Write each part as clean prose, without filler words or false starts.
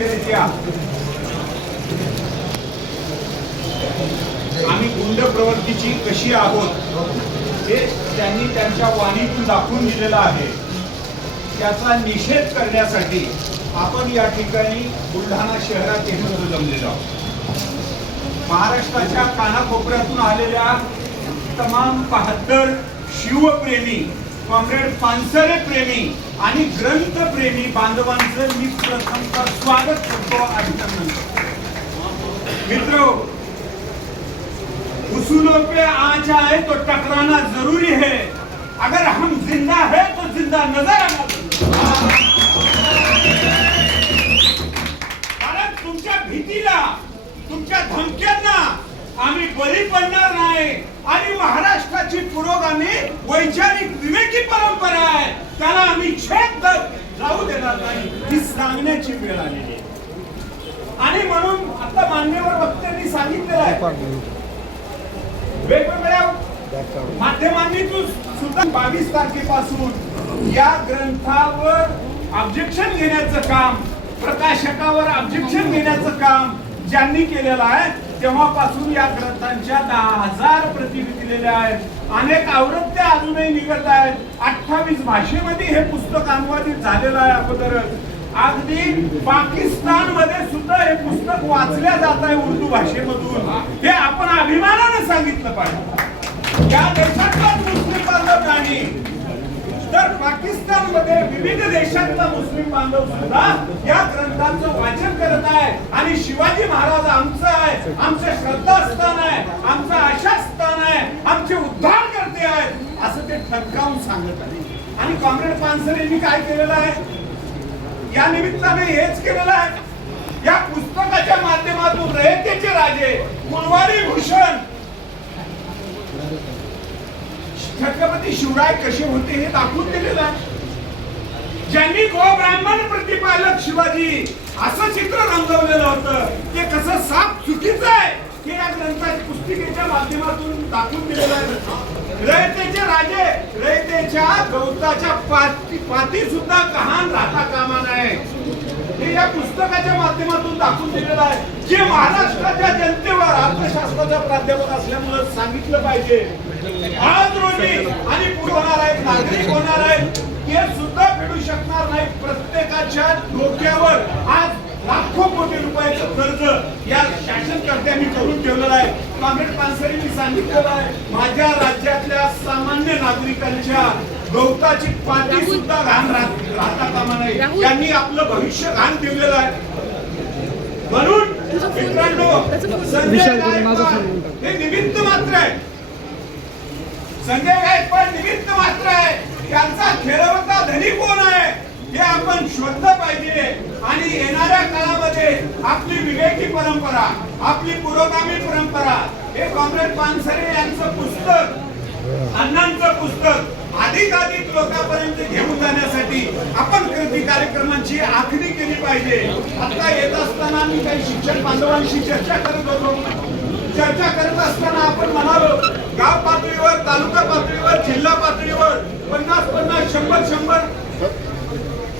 मुख्यरित्या आम्ही गुंड प्रवृत्तीची कशी आहोत हे त्यांनी त्यांच्या वाणीतून दाखवून दिलेलं आहे. त्याचा निषेध करण्यासाठी आपण या ठिकाणी बुलढाणा शहरात एकत्र जमलेलो आहोत. महाराष्ट्राच्या कानाकोपऱ्यातून आलेल्या तमाम 72 शिवप्रेमी, कॉम्रेड पानसरे प्रेमी आणि ग्रंथप्रेमी बांधवांचं मी प्रथमतः स्वागत करतो, अभिनंदन करतो. मित्रों, उसूलों पे आज आए तो टकराना जरूरी है. अगर हम जिंदा है तो जिंदा नजर आना जरूरी. कारण तुमच्या भीतीला, तुमच्या धमक्यांना आम्ही बळी पडणार नाही. आणि महाराष्ट्राची पुरोगामी वैचारिक विवेकी परंपरा आहे, त्याला आम्ही छेद जाऊ देणार नाही, ही सांगण्याची वेळ आलेली आहे. आणि म्हणून आता मान्यवर वक्त्यांनी सांगितलेलं आहे, वेगवेगळ्या माध्यमांनी सुद्धा 22 तारखेपासून या ग्रंथावर ऑब्जेक्शन घेण्याचं काम, प्रकाशकावर ऑब्जेक्शन घेण्याचं काम ज्यांनी केलेलं आहे, तेव्हापासून या ग्रंथांच्या 10,000 प्रती विकलेल्या आहेत. अनेक आवृत्त्या अजूनही निघत आहेत. 28 भाषेमध्ये हे पुस्तक अनुवादित झालेलं आहे अगोदरच. अगदी पाकिस्तान मध्ये सुद्धा हे पुस्तक वाचल्या जात आहे उर्दू भाषेमधून. हे आपण अभिमानाने सांगितलं पाहिजे. या देशातला मुस्लिम बांधव नाही तर पाकिस्तान मध्ये विविध देशातला मुस्लिम बांधव सुद्धा या ग्रंथांचं वाचन करत आहे. आणि शिवाजी महाराज आमचं आहे, आमचं श्रद्धास्थान आहे, आमचं आशास्थान आहे, आमचे उद्धार करते आहेत असं ते ठणकावून सांगत आहे. आणि कॉम्रेड पानसरेंनी काय केलेलं आहे, या निमित्ताने हेच केलेलं आहे. या पुस्तकाच्या माध्यमातून रयतेचे राजे, कुलवाडी भूषण, छत्रपती शिवराय कसे होते हे दाखवून दिलेलं आहे. ज्यांनी ब्राह्मण प्रतिपालक शिवाजी असं चित्र रंगवलेलं होतं, ते कसं साफ चुकीचं आहे हे या ग्रंथाच्या पुस्तिकेच्या माध्यमातून दाखवून दिलेलं आहे. रयतेचे राजे, रयतेच्या गवताच्या पाती सुद्धा कहाण राहता कामा नये हे या पुस्तकाच्या माध्यमातून दाखवून दिलेलं आहे. जे महाराष्ट्राच्या जनतेवर अर्थशास्त्राचा प्राध्यापक असल्यामुळे सांगितलं पाहिजे. आज रोजी आणि पुढे होणार आहेत, नागरिक होणार आहेत, हे सुद्धा फेडू शकणार नाही. प्रत्येकाच्या डोक्यावर आज लाखो कोटी रुपयाचं कर्ज या शासनकर्त्यांनी करून ठेवलेलं आहे. कॉम्रेड पानसरेंनी सांगितलेलं आहे, माझ्या राज्यातल्या सामान्य नागरिकांच्या गवताची पाती सुद्धा घाण राहता कामा नये. त्यांनी आपलं भविष्य घाण ठेवलेलं आहे. म्हणून मित्रांनो, संजय गायकवाड हे निमित्त मात्र आहे. संजय गायकवाड निमित्त मात्र आहे. त्यांचा खेळवता धनी कोण आहे हे आपण शोधलं पाहिजे. आणि येणाऱ्या काळामध्ये आपली विवेकी परंपरा, आपली पुरोगामी परंपरा, हे कॉम्रेड पानसरे यांचं पुस्तक, अण्णांचं पुस्तक अधिकाधिक लोकांपर्यंत घेऊन जाण्यासाठी आपण कृती कार्यक्रमांची आखणी केली पाहिजे. आता येत असताना मी काही शिक्षक बांधवांशी चर्चा करत होतो. चर्चा करत असताना आपण म्हणालो, गाव पातळीवर, तालुका पातळीवर, जिल्हा पातळीवर 50-50, 100-100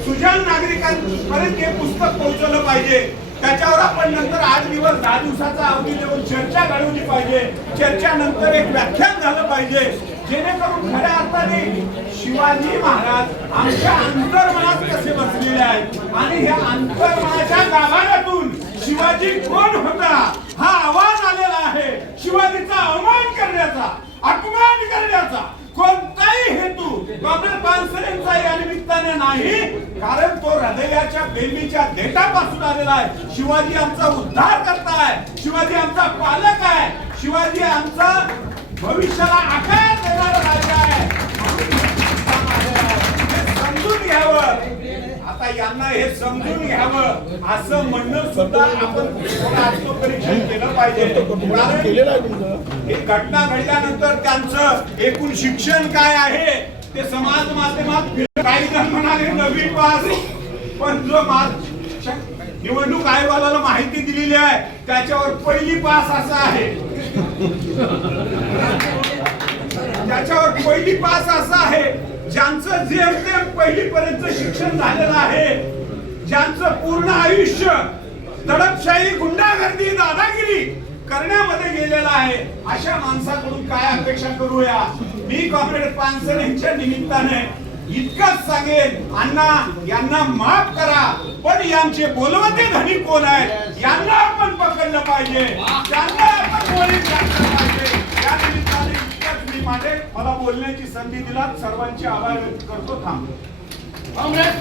सुजाण नागरिकांपर्यंत हे पुस्तक पोहोचवलं पाहिजे. त्याच्यावर आपण नंतर 8 दिवस 10 दिवसाचा अवधी देऊन चर्चा घडवली पाहिजे. चर्चानंतर एक व्याख्यान झालं पाहिजे, जेणेकरून खऱ्या अर्थाने शिवाजी महाराज आमच्या अंतर्मनात कसे बसलेले आहेत आणि ह्या अंतर्मनाच्या गाभाऱ्यातून शिवाजी कोण होता हा आवाज आलेला आहे. शिवाजीचा अवमान करण्याचा, अपमान करण्याचा कोणताही हेतू कॉम्रेड पानसरेंचा या निमित्ताने नाही, कारण तो हृदयाच्या बेंबीच्या देठापासून आलेला आहे. शिवाजी आमचा उद्धार करताय, शिवाजी आमचा पालक आहे, शिवाजी आमचा भविष्याला आकार देणारा राजा आहे. हे समजून घ्यावं. आता यांना हे समजून घ्यावं असं म्हणणं सुद्धा आपण आत्मपरीक्षण केलं पाहिजे. ही घटना घडल्यानंतर त्यांचं एकूण शिक्षण काय आहे ते समाज माध्यमात काही जण म्हणाले 9वी पास, पण जो निवडणूक आयोगाला माहिती दिलेली आहे त्याच्यावर 1ली पास असं आहे. त्याच्यावर 1ली पास असं आहे. ज्यांचं जेमतेम 1ली पर्यंत शिक्षण झालेलं आहे, ज्यांचं पूर्ण आयुष्य दडपशाही, गुंडागर्दी, दादागिरी करण्यामध्ये गेलेला आहे, अशा माणसाकडून काय अपेक्षा करूया? मी कॉम्रेड पानसरे यांच्या निमित्ताने इतकंच सांगेन, अण्णा यांना माफ करा, पण यांचे बोलवते धनी कोण आहेत यांना आपण पकडलं पाहिजे, त्यांना आपण गोळी टाकलं पाहिजे. या निमित्ताने इतकंच मी मला बोलण्याची संधी दिलात, सर्वांचे आभार व्यक्त करतो. थांबतो. काँग्रेस